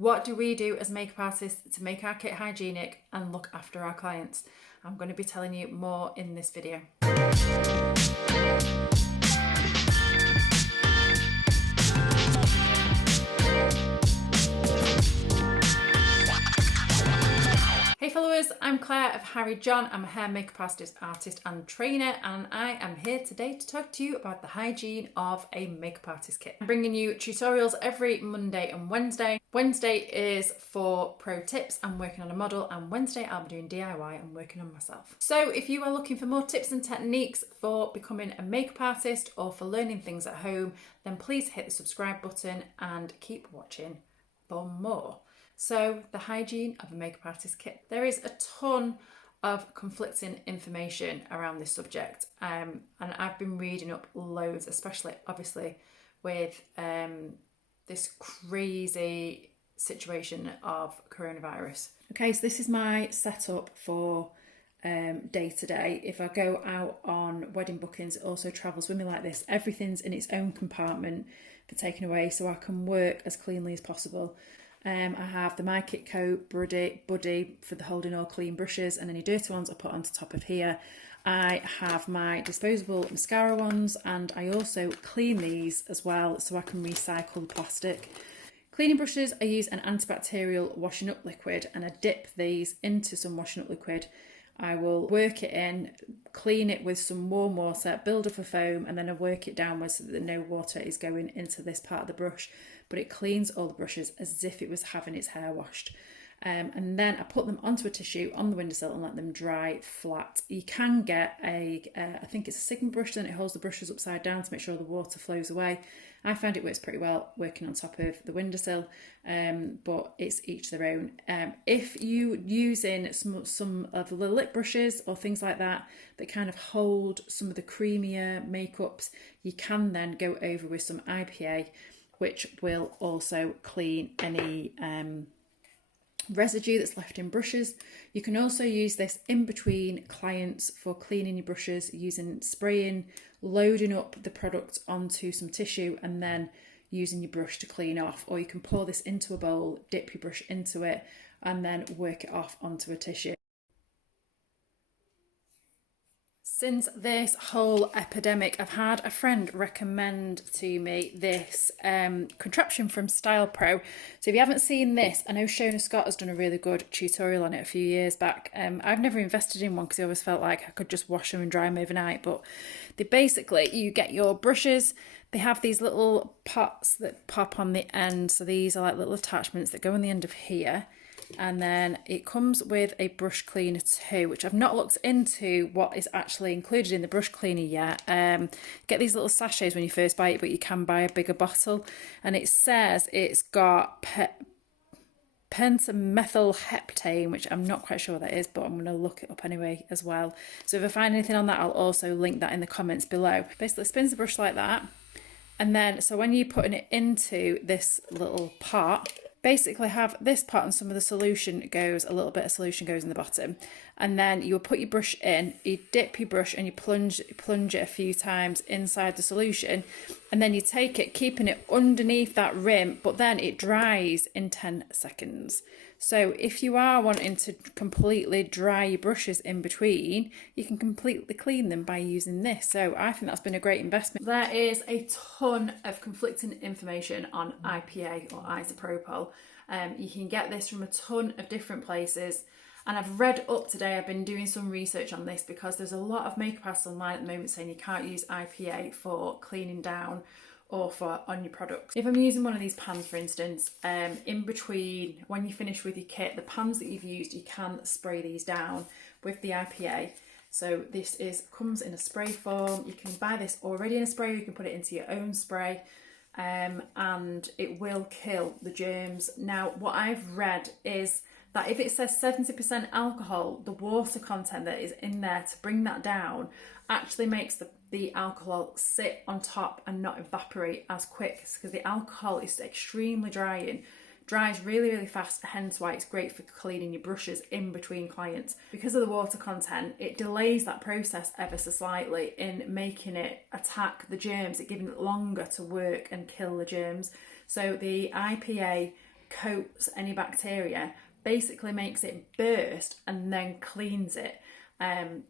What do we do as makeup artists to make our kit hygienic and look after our clients? I'm going to be telling you more in this video. Hey followers, I'm Claire of Harry John. I'm a hair makeup artist and trainer, and I am here today to talk to you about the hygiene of a makeup artist kit. I'm bringing you tutorials every Monday and Wednesday. Wednesday is for pro tips, I'm working on a model, and Wednesday I'll be doing DIY and working on myself. So if you are looking for more tips and techniques for becoming a makeup artist or for learning things at home, then please hit the subscribe button and keep watching for more. So the hygiene of a makeup artist kit. There is a ton of conflicting information around this subject, and I've been reading up loads, especially obviously with this crazy situation of coronavirus. Okay, so this is my setup for day to day. If I go out on wedding bookings, it also travels with me like this. Everything's in its own compartment for taking away so I can work as cleanly as possible. I have the My Kit Coat Buddy for the holding all clean brushes, and any dirty ones I put onto top of here. I have my disposable mascara ones, and I also clean these as well so I can recycle the plastic. Cleaning brushes, I use an antibacterial washing up liquid, and I dip these into some washing up liquid. I will work it in, clean it with some warm water, build up a foam, and then I work it downwards so that no water is going into this part of the brush, but it cleans all the brushes as if it was having its hair washed. And then I put them onto a tissue on the windowsill and let them dry flat. You can get I think it's a Sigma brush, then it holds the brushes upside down to make sure the water flows away. I find it works pretty well working on top of the windowsill, but it's each their own. If you're using some of the lip brushes or things like that that kind of hold some of the creamier makeups, you can then go over with some IPA, which will also clean any residue that's left in brushes. You can also use this in between clients for cleaning your brushes using spraying, loading up the product onto some tissue and then using your brush to clean off, or you can pour this into a bowl, dip your brush into it and then work it off onto a tissue. Since this whole epidemic, I've had a friend recommend to me this contraption from Style Pro. So if you haven't seen this, I know Shona Scott has done a really good tutorial on it a few years back. I've never invested in one because I always felt like I could just wash them and dry them overnight. But they basically, you get your brushes, they have these little pots that pop on the end. So these are like little attachments that go on the end of here. And then it comes with a brush cleaner too, which I've not looked into what is actually included in the brush cleaner yet. Get these little sachets when you first buy it, but you can buy a bigger bottle. And it says it's got pentamethylheptane, which I'm not quite sure what that is, but I'm going to look it up anyway as well. So if I find anything on that, I'll also link that in the comments below. Basically, it spins the brush like that. And then, so when you're putting it into this little pot, basically have this pot and some of the solution goes, a little bit of solution goes in the bottom, and then you'll put your brush in, you dip your brush and you plunge it a few times inside the solution, and then you take it, keeping it underneath that rim, but then it dries in 10 seconds. So if you are wanting to completely dry your brushes in between, you can completely clean them by using this. So I think that's been a great investment. There is a ton of conflicting information on IPA or isopropyl. You can get this from a ton of different places. And I've read up today, I've been doing some research on this because there's a lot of makeup artists online at the moment saying you can't use IPA for cleaning down or for on your products. If I'm using one of these pans, for instance, in between when you finish with your kit, the pans that you've used, you can spray these down with the IPA. So this comes in a spray form. You can buy this already in a spray, you can put it into your own spray, and it will kill the germs. Now, what I've read is that if it says 70% alcohol, the water content that is in there to bring that down actually makes the alcohol sit on top and not evaporate as quick, because the alcohol is extremely drying, dries really, really fast, hence why it's great for cleaning your brushes in between clients. Because of the water content, it delays that process ever so slightly in making it attack the germs, it giving it longer to work and kill the germs. So the IPA coats any bacteria, basically makes it burst and then cleans it. And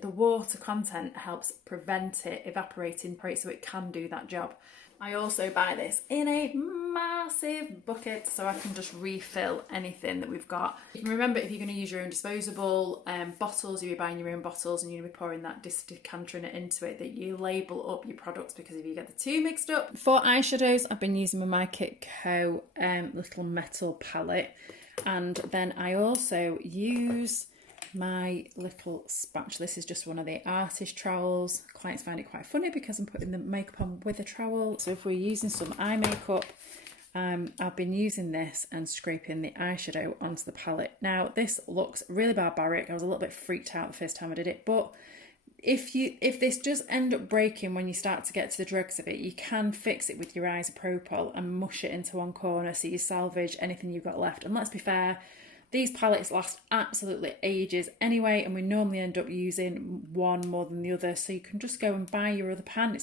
the water content helps prevent it evaporating, so it can do that job. I also buy this in a massive bucket so I can just refill anything that we've got. Remember, if you're going to use your own disposable bottles, if you're buying your own bottles and you're going to be pouring that decantering it into it, that you label up your products, because if you get the two mixed up. For eyeshadows, I've been using my Kit Co little metal palette, and then I also use my little spatula. This is just one of the artist trowels. Clients find it quite funny because I'm putting the makeup on with a trowel. So if we're using some eye makeup, I've been using this and scraping the eyeshadow onto the palette. Now this looks really barbaric. I was a little bit freaked out the first time I did it, but if this does end up breaking when you start to get to the dregs of it, you can fix it with your isopropyl and mush it into one corner so you salvage anything you've got left. And let's be fair, these palettes last absolutely ages anyway, and we normally end up using one more than the other, so you can just go and buy your other pan.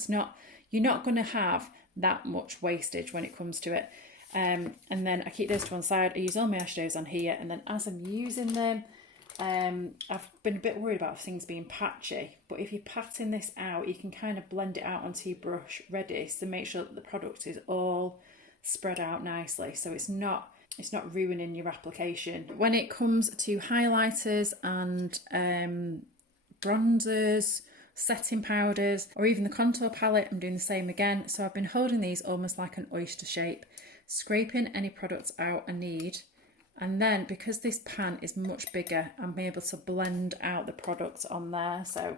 You're not going to have that much wastage when it comes to it. And then I keep those to one side. I use all my eyeshadows on here, and then as I'm using them, I've been a bit worried about things being patchy, but if you're patting this out, you can kind of blend it out onto your brush ready, so make sure that the product is all spread out nicely, so it's not ruining your application. When it comes to highlighters and bronzers, setting powders, or even the contour palette, I'm doing the same again. So I've been holding these almost like an oyster shape, scraping any products out I need. And then because this pan is much bigger, I'm able to blend out the products on there. So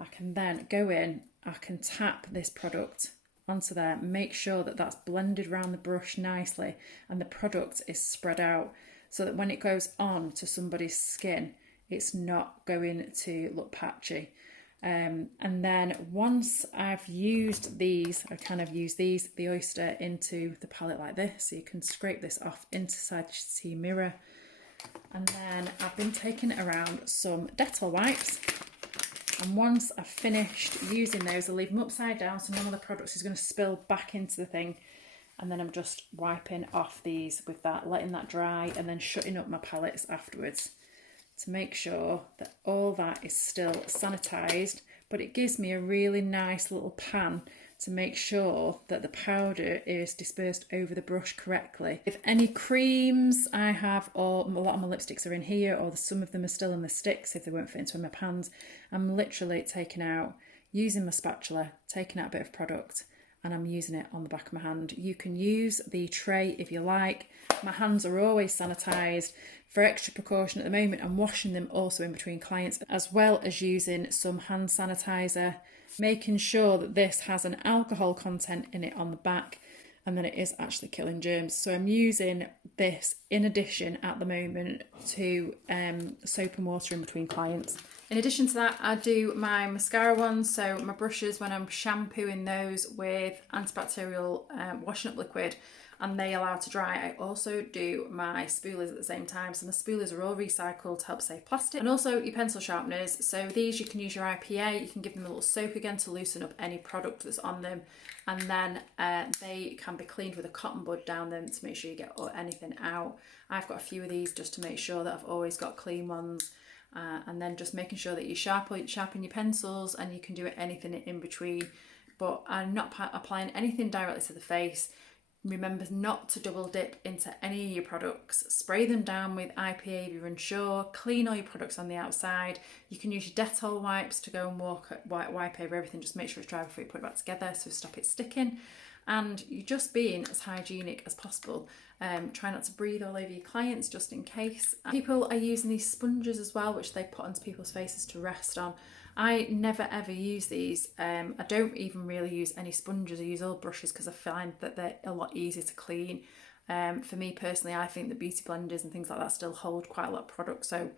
I can then go in, I can tap this product onto there, make sure that that's blended around the brush nicely and the product is spread out, so that when it goes on to somebody's skin, it's not going to look patchy. And then once I've used these, I kind of use the oyster into the palette like this, so you can scrape this off inside your mirror. And then I've been taking around some Dettol wipes. And once I've finished using those, I'll leave them upside down so none of the product is going to spill back into the thing. And then I'm just wiping off these with that, letting that dry, and then shutting up my palettes afterwards to make sure that all that is still sanitised. But it gives me a really nice little pan to make sure that the powder is dispersed over the brush correctly. If any creams I have, or a lot of my lipsticks are in here, or some of them are still in the sticks if they won't fit into my pans, I'm literally taking out, using my spatula, taking out a bit of product, and I'm using it on the back of my hand. You can use the tray if you like. My hands are always sanitised. For extra precaution at the moment, I'm washing them also in between clients, as well as using some hand sanitizer, making sure that this has an alcohol content in it on the back, and then it is actually killing germs. So I'm using this in addition at the moment to soap and water in between clients. In addition to that, I do my mascara ones, so my brushes, when I'm shampooing those with antibacterial washing up liquid and they allow to dry, I also do my spoolers at the same time. So my spoolers are all recycled to help save plastic. And also your pencil sharpeners. So these, you can use your IPA, you can give them a little soak again to loosen up any product that's on them. And then they can be cleaned with a cotton bud down them to make sure you get anything out. I've got a few of these just to make sure that I've always got clean ones. And then just making sure that you sharpen your pencils, and you can do anything in between. But I'm not applying anything directly to the face. Remember not to double dip into any of your products. Spray them down with IPA if you're unsure. Clean all your products on the outside. You can use your Dettol wipes to go and wipe over everything. Just make sure it's dry before you put it back together, so stop it sticking. And you're just being as hygienic as possible. Try not to breathe all over your clients just in case. People are using these sponges as well, which they put onto people's faces to rest on. I never ever use these. I don't even really use any sponges. I use all brushes because I find that they're a lot easier to clean. For me personally, I think the beauty blenders and things like that still hold quite a lot of product. So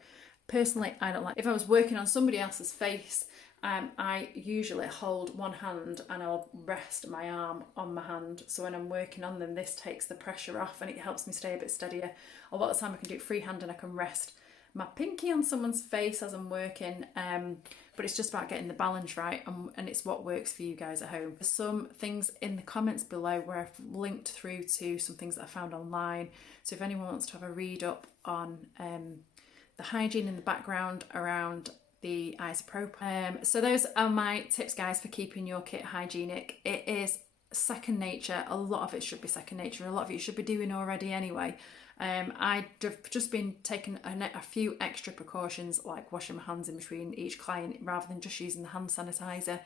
personally, I don't like. If I was working on somebody else's face, I usually hold one hand and I'll rest my arm on my hand. So when I'm working on them, this takes the pressure off and it helps me stay a bit steadier. A lot of the time I can do it freehand and I can rest my pinky on someone's face as I'm working, but it's just about getting the balance right, and it's what works for you guys at home. There's some things in the comments below where I've linked through to some things that I found online, so if anyone wants to have a read up on the hygiene in the background around the isopropyl. So those are my tips, guys, for keeping your kit hygienic. It is second nature. A lot of it should be second nature. A lot of it you should be doing already anyway. I've just been taking a few extra precautions, like washing my hands in between each client rather than just using the hand sanitizer,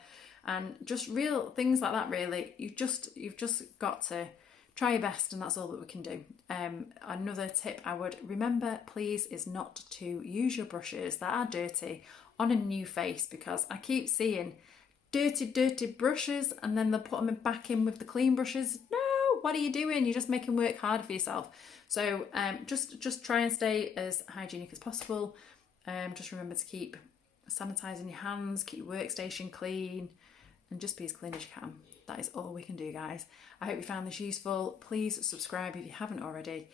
and just real things like that. Really, you've just got to try your best, and that's all that we can do. Another tip I would remember, please, is not to use your brushes that are dirty on a new face, because I keep seeing dirty brushes and then they'll put them back in with the clean brushes. No, what are you doing? You're just making work harder for yourself. So just try and stay as hygienic as possible. Just remember to keep sanitising your hands, keep your workstation clean, and just be as clean as you can. That is all we can do, guys. I hope you found this useful. Please subscribe if you haven't already.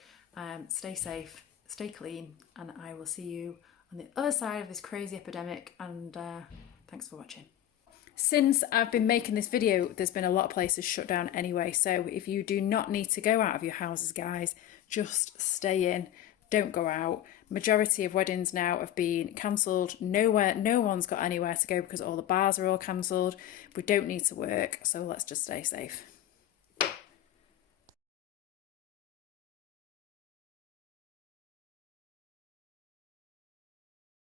Stay safe, stay clean, and I will see you on the other side of this crazy epidemic, and thanks for watching. Since I've been making this video, there's been a lot of places shut down anyway, so if you do not need to go out of your houses, guys, just stay in, don't go out. Majority of weddings now have been cancelled. No one's got anywhere to go because all the bars are all cancelled. We don't need to work, so let's just stay safe.